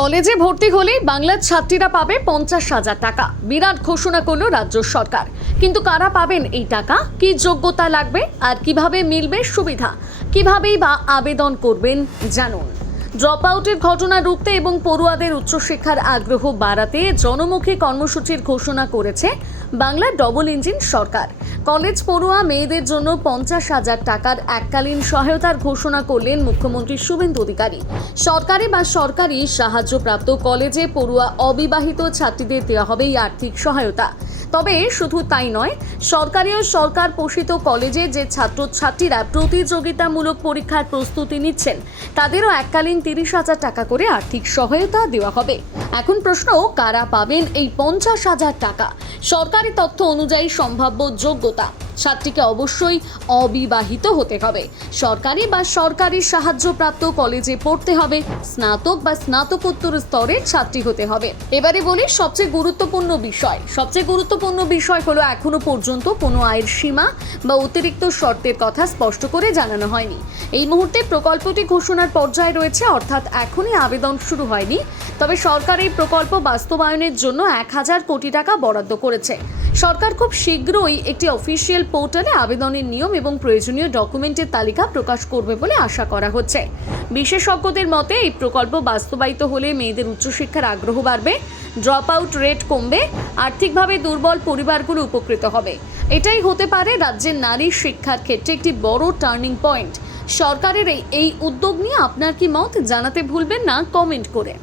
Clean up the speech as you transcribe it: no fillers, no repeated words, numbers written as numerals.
কলেজে ভর্তি হলেই বাংলার ছাত্রীরা পাবে 50,000 টাকা। বিরাট ঘোষণা করল রাজ্য সরকার। কিন্তু কারা পাবেন এই টাকা, কি যোগ্যতা লাগবে আর কিভাবে মিলবে সুবিধা, কিভাবেই বা আবেদন করবেন জানুন। ড্রপ আউটের ঘটনা রুখতে এবং পড়ুয়াদের উচ্চশিক্ষার আগ্রহ বাড়াতে জনমুখী কর্মসূচির ঘোষণা করেছে বাংলার ডবল ইঞ্জিন সরকার। কলেজ পড়ুয়া মেয়েদের জন্য 50,000 টাকার এককালীন সহায়তার ঘোষণা করলেন মুখ্যমন্ত্রী শুভেন্দু অধিকারী। সরকারি বা সরকারি সাহায্যপ্রাপ্ত কলেজে পড়ুয়া অবিবাহিত ছাত্রীদের দেওয়া হবে এই আর্থিক সহায়তা। তবে শুধু তাই নয়, সরকারি ও সরকার পোষিত কলেজে যে ছাত্রছাত্রীরা প্রতিযোগিতামূলক পরীক্ষার প্রস্তুতি নিচ্ছেন তাদেরও এককালীন 30,000 টাকা করে আর্থিক সহায়তা দেওয়া হবে। এখন প্রশ্ন, কারা পাবেন এই 50,000 টাকা? সরকারি তথ্য অনুযায়ী সম্ভাব্য যোগ্যতা: ছাত্রীকে অবশ্যই অবিবাহিত হতে হবে, সরকারি বা সরকারি সাহায্যপ্রাপ্ত কলেজে পড়তে হবে, স্নাতক বা স্নাতকোত্তর স্তরের ছাত্রী হতে হবে। এবারে বলি সবচেয়ে গুরুত্বপূর্ণ বিষয় হলো এখনো পর্যন্ত কোনো আয়ের সীমা বা অতিরিক্ত শর্তের কথা স্পষ্ট করে জানানো হয়নি। এই মুহূর্তে প্রকল্পটি ঘোষণার পর্যায়ে রয়েছে, অর্থাৎ এখনই আবেদন শুরু হয়নি। তবে সরকার এই প্রকল্প বাস্তবায়নের জন্য 1,000 কোটি টাকা বরাদ্দ করেছে। সরকার খুব শীঘ্রই একটি অফিসিয়াল পোর্টালে আবেদনের নিয়ম এবং প্রয়োজনীয় ডকুমেন্টের তালিকা প্রকাশ করবে বলে আশা করা হচ্ছে। বিশেষজ্ঞদের মতে এই প্রকল্প বাস্তবায়িত হলে মেয়েদের উচ্চশিক্ষার আগ্রহ বাড়বে, ড্রপ আউট রেট কমবে, আর্থিকভাবে দুর্বল পরিবারগুলো উপকৃত হবে। এটাই হতে পারে রাজ্যের নারী শিক্ষার ক্ষেত্রে একটি বড় টার্নিং পয়েন্ট। সরকারের এই উদ্যোগ নিয়ে আপনার কি মত জানাতে ভুলবেন না কমেন্ট করে।